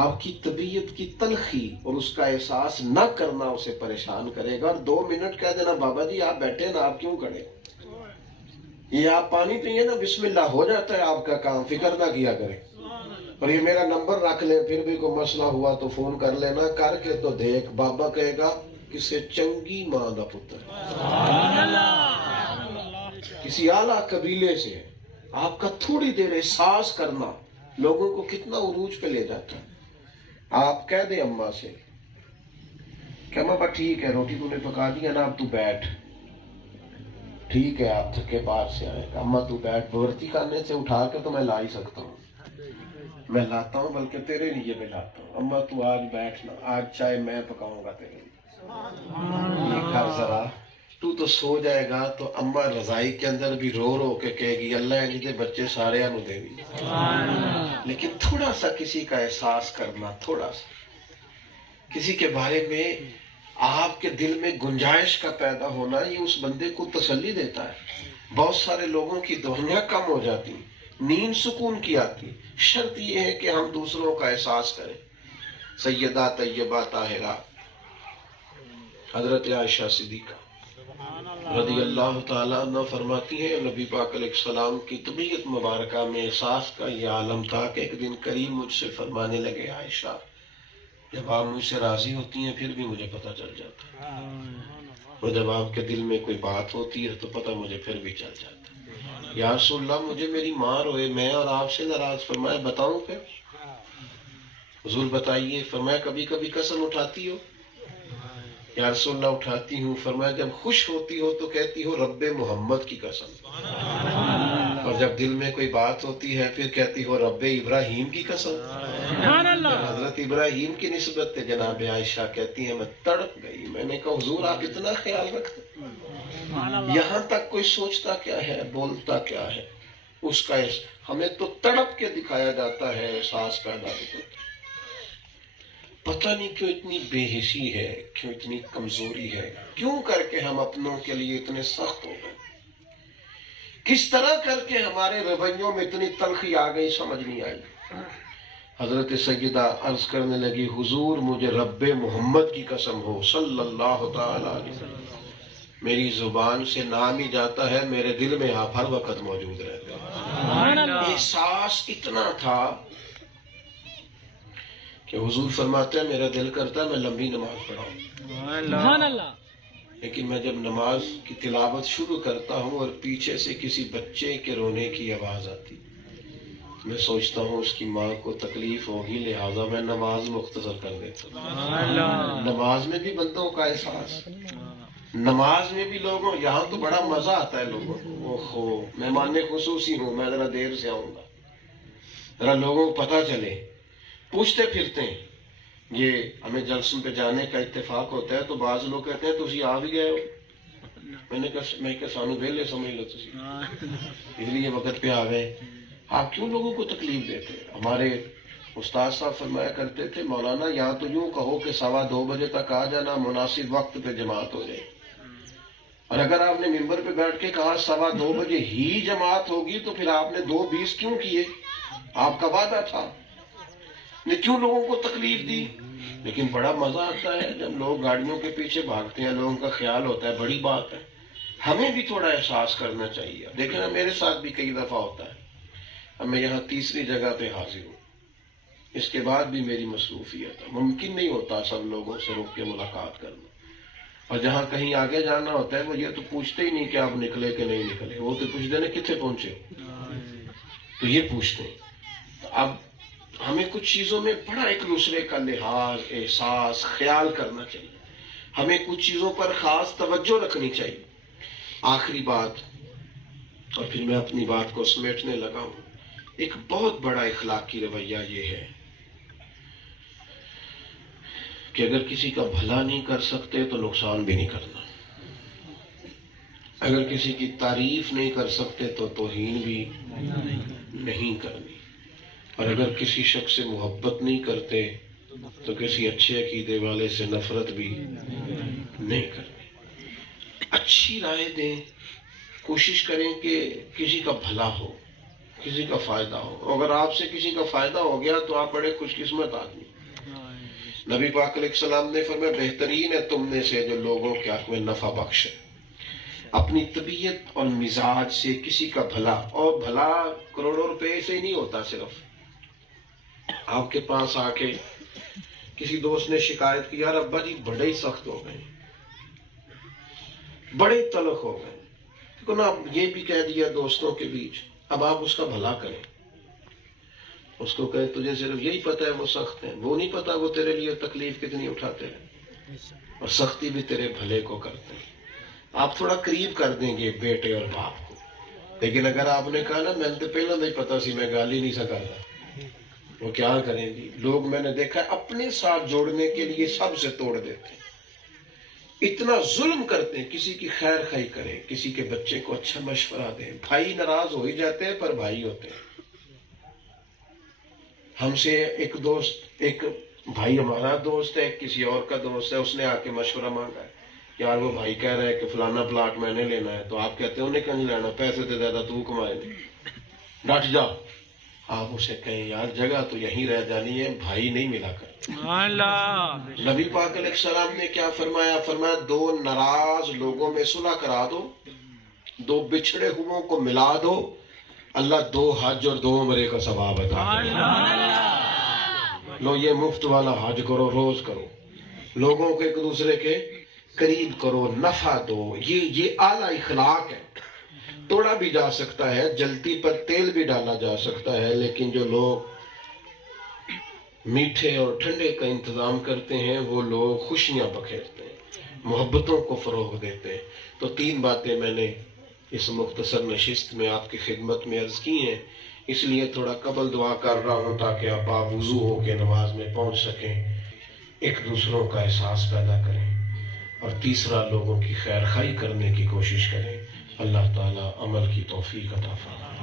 آپ کی طبیعت کی تلخی اور اس کا احساس نہ کرنا اسے پریشان کرے گا، اور 2 منٹ کہہ دینا بابا جی آپ بیٹھے نا، آپ کیوں کھڑے، یہ آپ پانی پیئے نا، بسم اللہ، ہو جاتا ہے آپ کا کام، فکر نہ کیا کریں۔ اور یہ میرا نمبر رکھ لیں، پھر بھی کوئی مسئلہ ہوا تو فون کر لینا، کر کے تو دیکھ، بابا کہے گا کسے چنگی ماں دا پتر، کسی اعلیٰ قبیلے سے، آپ کا تھوڑی دیر احساس کرنا لوگوں کو کتنا عروج پہ لے جاتا ہے۔ آپ کہہ دیں اماں سے کہ اماں با ٹھیک ہے، روٹی تو نے پکا دیا نا، اب تو بیٹھ، ٹھیک ہے آپ تھکے پار سے آئے گا، اماں تو بیٹھ، بورتی کرنے سے اٹھا کے تو میں لا ہی سکتا ہوں، میں لاتا ہوں، بلکہ تیرے لیے میں لاتا ہوں، اماں تو آج بیٹھنا، آج چائے میں پکاؤں گا تیرے لیے، یہ کر ذرا، تو سو جائے گا تو اماں رضائی کے اندر بھی رو رو کے کہے گی اللہ جی بچے سارے انو دے گی۔ لیکن تھوڑا سا کسی کا احساس کرنا، تھوڑا سا کسی کے بارے میں آپ کے دل میں گنجائش کا پیدا ہونا، یہ اس بندے کو تسلی دیتا ہے۔ بہت سارے لوگوں کی دوائیاں کم ہو جاتی، نیند سکون کی آتی، شرط یہ ہے کہ ہم دوسروں کا احساس کریں۔ سیدہ طیبہ طاہرہ حضرت عائشہ صدیقہ رضی اللہ تعالیٰ عنہ فرماتی ہیں نبی پاک علیہ السلام کی طبیعت مبارکہ میں احساس کا یہ عالم تھا کہ ایک دن کریم مجھ سے فرمانے لگے عائشہ جب آپ مجھ سے راضی ہوتی ہیں پھر بھی مجھے پتہ چل جاتا ہے، اور جب آپ کے دل میں کوئی بات ہوتی ہے تو پتہ مجھے پھر بھی چل جاتا ہے۔ یا رسول اللہ مجھے میری ماں روئے میں اور آپ سے ناراض، فرمایا بتاؤں پھر؟ حضور بتائیے، فرمایا کبھی کبھی قسم اٹھاتی ہو؟ یا رسول اللہ اٹھاتی ہوں۔ فرمایا جب خوش ہوتی ہو تو کہتی ہو رب محمد کی قسم، اور جب دل میں کوئی بات ہوتی ہے پھر کہتی ہو رب ابراہیم کی قسم۔ حضرت ابراہیم کی نسبت جناب عائشہ کہتی ہیں میں تڑپ گئی، میں نے کہا حضور آپ اتنا خیال رکھتے، یہاں تک کوئی سوچتا کیا ہے، بولتا کیا ہے، اس کا ہمیں تو تڑپ کے دکھایا جاتا ہے، احساس پیدا ہوتا ہے۔ پتہ نہیں کیوں اتنی بے حسی ہے، کیوں اتنی کمزوری ہے، کیوں کر کے ہم اپنوں کے لیے اتنے سخت ہو گئے، کس طرح کر کے ہمارے رویوں میں اتنی تلخی آ گئی، سمجھ نہیں آئی۔ حضرت سیدہ عرض کرنے لگی حضور مجھے رب محمد کی قسم ہو صلی اللہ تعالی علیہ وسلم، میری زبان سے نام ہی جاتا ہے، میرے دل میں آپ ہر وقت موجود رہتے ہیں۔ احساس اتنا تھا کہ حضور فرماتے ہیں میرا دل کرتا ہے میں لمبی نماز پڑھاؤں، لیکن میں جب نماز کی تلاوت شروع کرتا ہوں اور پیچھے سے کسی بچے کے رونے کی آواز آتی، میں سوچتا ہوں اس کی ماں کو تکلیف ہوگی لہٰذا میں نماز مختصر کر دیتا ہوں۔ نماز میں بھی بندوں کا احساس، نماز میں بھی لوگوں، یہاں تو بڑا مزہ آتا ہے لوگوں کو، اوہو مہمان خصوصی ہوں میں ذرا دیر سے آؤں گا، ذرا لوگوں کو پتہ چلے، پوچھتے پھرتے ہیں۔ یہ ہمیں جلسوں پہ جانے کا اتفاق ہوتا ہے تو بعض لوگ کہتے ہیں تسی آ بھی گئے ہو، میں کہ سانو ویلے سمجھ لو تسی اس لیے وقت پہ آ گئے، آپ کیوں لوگوں کو تکلیف دیتے؟ ہمارے استاد صاحب فرمایا کرتے تھے مولانا یہاں تو یوں کہو کہ 2:15 بجے تک آ جانا، مناسب وقت پہ جماعت ہو جائے، اور اگر آپ نے ممبر پہ بیٹھ کے کہا 2:15 بجے ہی جماعت ہوگی تو پھر آپ نے 2:20 کیوں کیے؟ آپ کا وعدہ تھا، نے کیوں لوگوں کو تکلیف دی؟ لیکن بڑا مزہ آتا ہے جب لوگ گاڑیوں کے پیچھے بھاگتے ہیں، لوگوں کا خیال ہوتا ہے، بڑی بات ہے، ہمیں بھی تھوڑا احساس کرنا چاہیے۔ دیکھیں نا میرے ساتھ بھی کئی دفعہ ہوتا ہے، اب میں یہاں تیسری جگہ پہ حاضر ہوں، اس کے بعد بھی میری مصروفیت ہے، ممکن نہیں ہوتا سب لوگوں سے رک کے ملاقات کرنا، اور جہاں کہیں آگے جانا ہوتا ہے وہ یہ تو پوچھتے ہی نہیں کہ آپ نکلے کہ نہیں نکلے، وہ تو پوچھتے ہیں کتنے پہنچے، تو یہ پوچھتے ہیں۔ اب ہمیں کچھ چیزوں میں بڑا ایک دوسرے کا لحاظ، احساس، خیال کرنا چاہیے، ہمیں کچھ چیزوں پر خاص توجہ رکھنی چاہیے۔ آخری بات، اور پھر میں اپنی بات کو سمیٹنے لگا ہوں، ایک بہت بڑا اخلاقی رویہ یہ ہے کہ اگر کسی کا بھلا نہیں کر سکتے تو نقصان بھی نہیں کرنا، اگر کسی کی تعریف نہیں کر سکتے تو توہین بھی نہیں کرنی، اور اگر کسی شخص سے محبت نہیں کرتے تو کسی اچھے عقیدے والے سے نفرت بھی نہیں کرنی۔ اچھی رائے دیں، کوشش کریں کہ کسی کا بھلا ہو، کسی کا فائدہ ہو. اگر آپ سے کسی کا فائدہ ہو گیا تو آپ بڑے خوش قسمت آدمی. نبی پاک علیہ السلام نے فرمایا بہترین ہے تم میں سے جو لوگوں کے حق میں نفع بخشے. اپنی طبیعت اور مزاج سے کسی کا بھلا، اور بھلا کروڑوں روپے سے ہی نہیں ہوتا. صرف آپ کے پاس آ کے کسی دوست نے شکایت کی، یار ابا جی بڑے ہی سخت ہو گئے، بڑے تلخ ہو گئے، کیونکہ نا یہ بھی کہہ دیا دوستوں کے بیچ. اب آپ اس کا بھلا کریں، اس کو کہیں تجھے صرف یہی پتا ہے وہ سخت ہیں، وہ نہیں پتا وہ تیرے لیے تکلیف کتنی اٹھاتے ہیں اور سختی بھی تیرے بھلے کو کرتے ہیں. آپ تھوڑا قریب کر دیں گے بیٹے اور باپ کو. لیکن اگر آپ نے کہا نا میں تو پہلے نہیں پتا سی، میں گالی نہیں سکا تھا، وہ کیا کریں گی. لوگ میں نے دیکھا اپنے ساتھ جوڑنے کے لیے سب سے توڑ دیتے ہیں، اتنا ظلم کرتے ہیں. کسی کی خیر خواہی کریں، کسی کے بچے کو اچھا مشورہ دیں. بھائی ناراض ہو ہی جاتے ہیں پر بھائی ہوتے ہیں. ہم سے ایک دوست، ایک بھائی ہمارا دوست ہے، کسی اور کا دوست ہے، اس نے آ کے مشورہ مانگا ہے، یار وہ بھائی کہہ رہا ہے کہ فلانا پلاٹ میں نے لینا ہے. تو آپ کہتے ہیں انہیں کہیں نہیں لینا، پیسے تو زیادہ تو کمائے نہیں، ڈٹ جا. آپ اسے کہیں یار جگہ تو یہیں رہ جانی ہے، بھائی نہیں ملا کر. نبی پاک علیہ السلام نے کیا فرمایا؟ فرمایا دو ناراض لوگوں میں صلح کرا دو، دو بچھڑے ہوئوں کو ملا دو، اللہ دو حج اور دو عمرے کا ثواب عطا کرے. لو یہ مفت والا حج کرو، روز کرو، لوگوں کو ایک دوسرے کے قریب کرو، نفع دو. یہ اعلیٰ اخلاق ہے. توڑا بھی جا سکتا ہے، جلتی پر تیل بھی ڈالا جا سکتا ہے، لیکن جو لوگ میٹھے اور ٹھنڈے کا انتظام کرتے ہیں وہ لوگ خوشیاں بکھیرتے ہیں، محبتوں کو فروغ دیتے ہیں. تو 3 باتیں میں نے اس مختصر نشست میں آپ کی خدمت میں عرض کی ہیں. اس لیے تھوڑا قبل دعا کر رہا ہوں تاکہ آپ وضو ہو کے نماز میں پہنچ سکیں، ایک دوسروں کا احساس پیدا کریں، اور تیسرا لوگوں کی خیر خواہی کرنے کی کوشش کریں. اللہ تعالیٰ عمل کی توفیق عطا فرمائے.